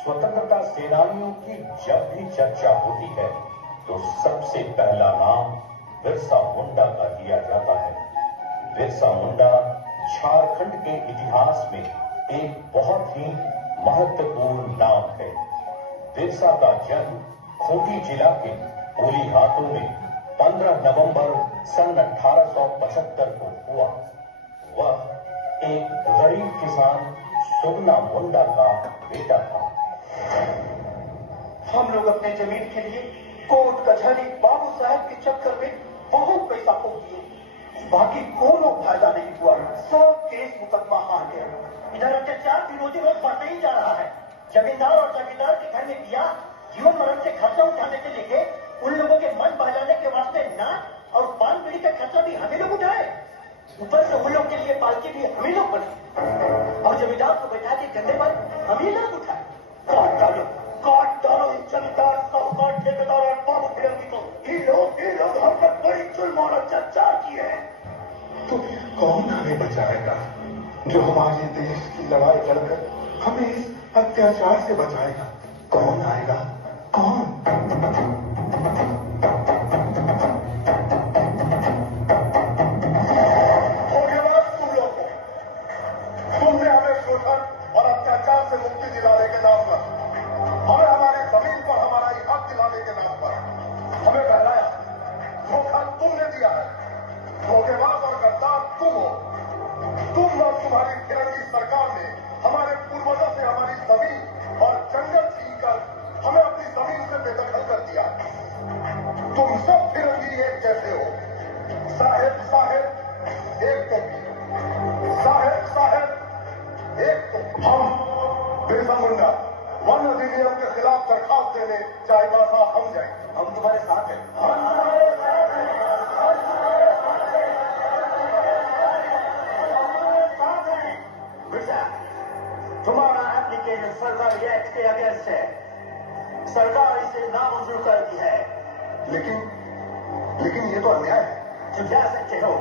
स्वतंत्रता सेनानियों की जब भी चर्चा होती है तो सबसे पहला नाम बिरसा मुंडा का लिया जाता है। बिरसा मुंडा झारखंड के इतिहास में एक बहुत ही महत्वपूर्ण नाम है। बिरसा का जन्म खूंटी जिला के कोलीहातों में 15 नवंबर सन 1875 को हुआ। वह एक गरीब किसान सुगना मुंडा का बेटा था। हम लोग अपने जमीन के लिए कोर्ट कचहरी बाबू साहब के चक्कर में बहुत पैसा खो दिए, बाकी कोनो फायदा नहीं हुआ। सब केस मुकदमा हार गया। इधर अत्याचार विरोधी रोज बढ़ते ही जा रहा है। जमींदार और जमींदार के घर में दिया जीवन मरण से खर्चा उठाने से लेके उन लोगों के मन बहलाने के वास्ते नाच और पान पीढ़ी का खर्चा भी हमें लोग उठाए। ऊपर से उन लोग के लिए पालकी भी हमें लोग बने और जमींदार को बैठा के कंधे पर हमें लोग उठाए। काट डालो इन जमींदार साहूकार ठेकेदार और बाबू फिरंगी को। ये लोग हम पर बड़ी जुल्म और अत्याचार किए हैं। तो फिर कौन हमें बचाएगा? जो हमारे देश की लड़ाई लड़कर हमें इस अत्याचार से बचाएगा? कौन आएगा? कौन? तुमने हमें शोषण और अत्याचार से मुक्ति दिलाने के नाम पर, हमें हमारी जमीन पर हमारा हक दिलाने के नाम पर हमें बहलाया। धोखा तुमने दिया है। धोखेबाज और गद्दार तुम हो। तुम और तुम्हारी फिरंगी सरकार ने हमारे पूर्वजों से हमारी जमीन और जंगल छीनकर हमें अपनी जमीन से बेदखल कर दिया। तुम सब फिरंगी एक जैसे हो। साहेब साहेब एक टोपी, साहेब साहेब एक तो। हम बिरसा मुंडा वन अधिनियम के खिलाफ दरखास्त देने चाईबासा हम जाएंगे। हम तुम्हारे साथ हैं। बिरसा, तुम्हारा एप्लीकेशन सरकारी एक्ट के अगेंस्ट है। सरकार इसे नामंजूर करती है। लेकिन ये तो अन्याय है। तुम जा सकते हो।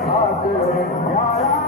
ठाकर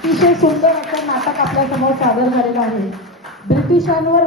अतिशय सुंदर असं नाटक आपल्यासमोर सादर झालेलं आहे. ब्रिटिशांवर